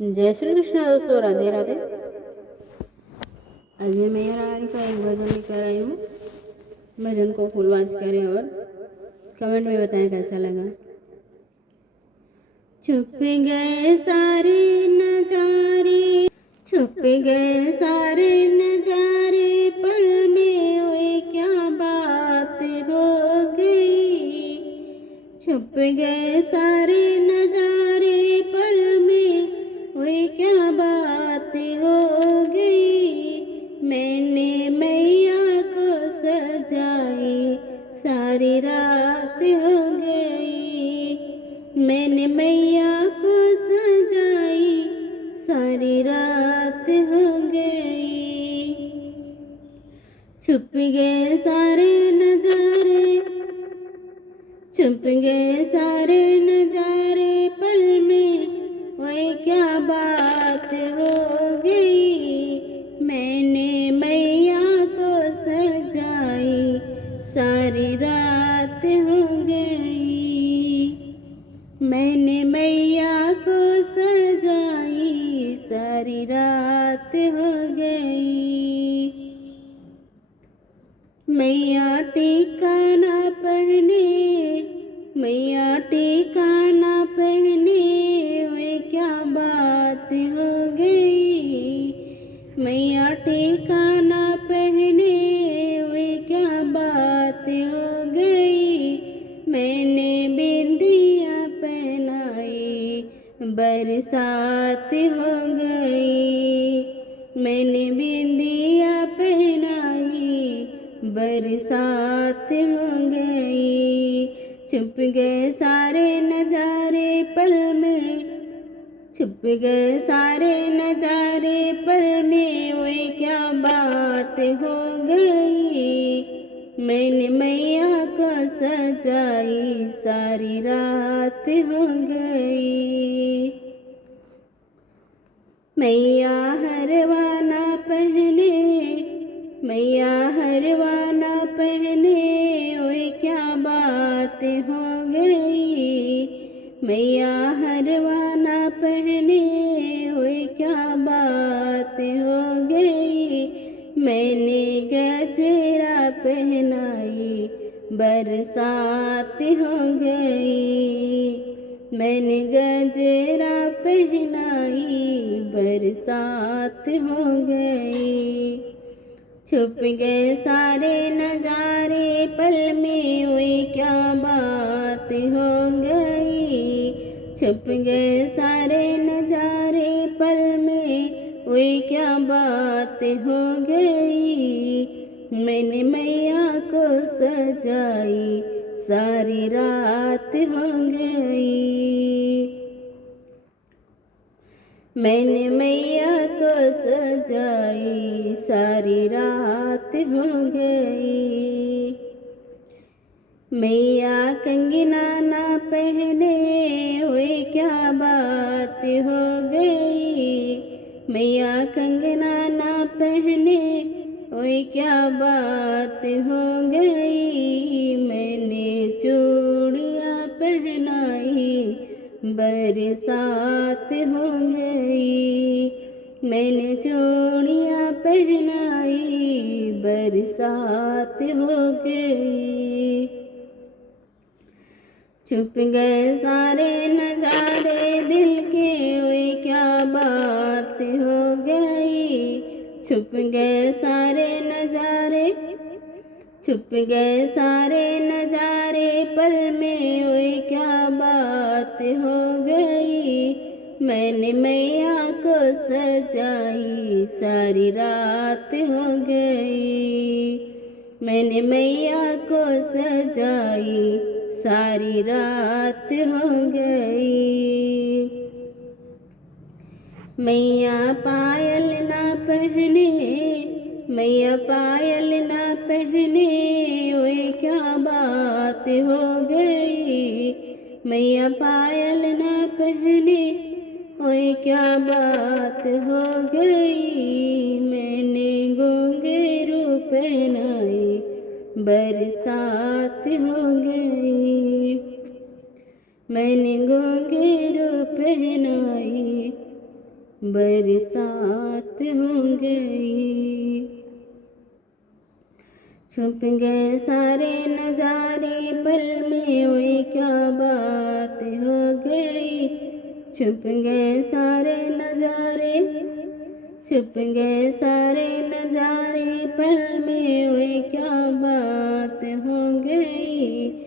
जय श्री कृष्ण दोस्तों, राधे राधे। आज मैं मैया रानी का एक भजन लेकर आई हूँ। भजन को फुल वॉच करें और कमेंट में बताएं कैसा लगा। छुप गए सारे नजारे, छुप गए सारे नजारे, पल में हुई क्या बात हो गई। छुप गए सारे नजारे, पल में हुई क्या बात हो गई। मैंने मैया को सजाई, सारी रात हो गई। मैंने मैया को सजाई, सारी रात हो गई। छुप गए सारे नजारे, छुप गए सारे नजारे, पल में वही क्या बात हो गई। मैंने मैया को सजाई, सारी रात हो गई। मैंने मैया को सजाई, सारी रात हो गई। मैया टीका ना पहने, मैया टीका ना पहने, वे क्या बात हो गई। मैया टीका ना पहने, वे क्या बात हो गई। मैंने बिंदिया पहनाई, बरसात हो गई। मैंने बिंदिया पहनाई, बरसात हो गई। छुप गए सारे नजारे, पल में छुप गए सारे नजारे, पल में वे क्या बात हो गई। मैंने मैया को सजाई, सारी रात हो गई। मैया हरवाना पहने, मैया हरवाना पहने, वे क्या बात हो गई। मैया हरवाना पहने, वे क्या बात हो गई। मैंने गजरा पहनाई, बरसात हो गई। मैंने गजरा पहनाई, बरसात हो गई। छुप गए सारे नजारे, पल में हुई क्या बात हो गई। छुप गए सारे नजारे, पल में हुई क्या बात हो गई। मैंने मैया को सजाई, सारी रात हो गई। मैंने मैया को सजाई, सारी रात हो गई। मैया कंगना ना पहने, हुई क्या बात हो गई। मैया कंगना ना पहने, हुई क्या बात हो गई। मैंने चूड़ियाँ पहनाई, बरसात हो गई। मैंने चूड़ियाँ पहनाई, बरसात हो गई। छुप गए सारे नजारे, दिल के हुई क्या बात हो गई। छुप गए सारे नजारे, छुप गए सारे नजारे, पल में हुई क्या बात हो गई। मैंने मैया को सजाई, सारी रात हो गई। मैंने मैया को सजाई, सारी रात हो गई। मैया पायल ना पहने, मैया पायल ना पहने, वे क्या बात हो गई। मैया पायल ना पहने, वे क्या बात हो गई। मैंने घुंघरू पहनाई, बरसात हो गई। मैंने घुंघरू पहनाई, बरसात हो गई। छुप गए सारे नजारे पल में, हुई क्या बात हो गई। छुप गए सारे नजारे, छुप गए सारे नजारे पल में, हुई क्या बात हो गई।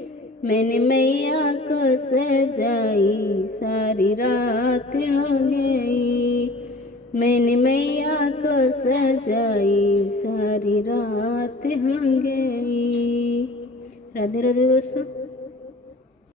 मैंने मैया को सजाई, सारी रात हो गई। मैंने मैया को सजाई, सारी रात हो गई। राधे राधे दोस्तों।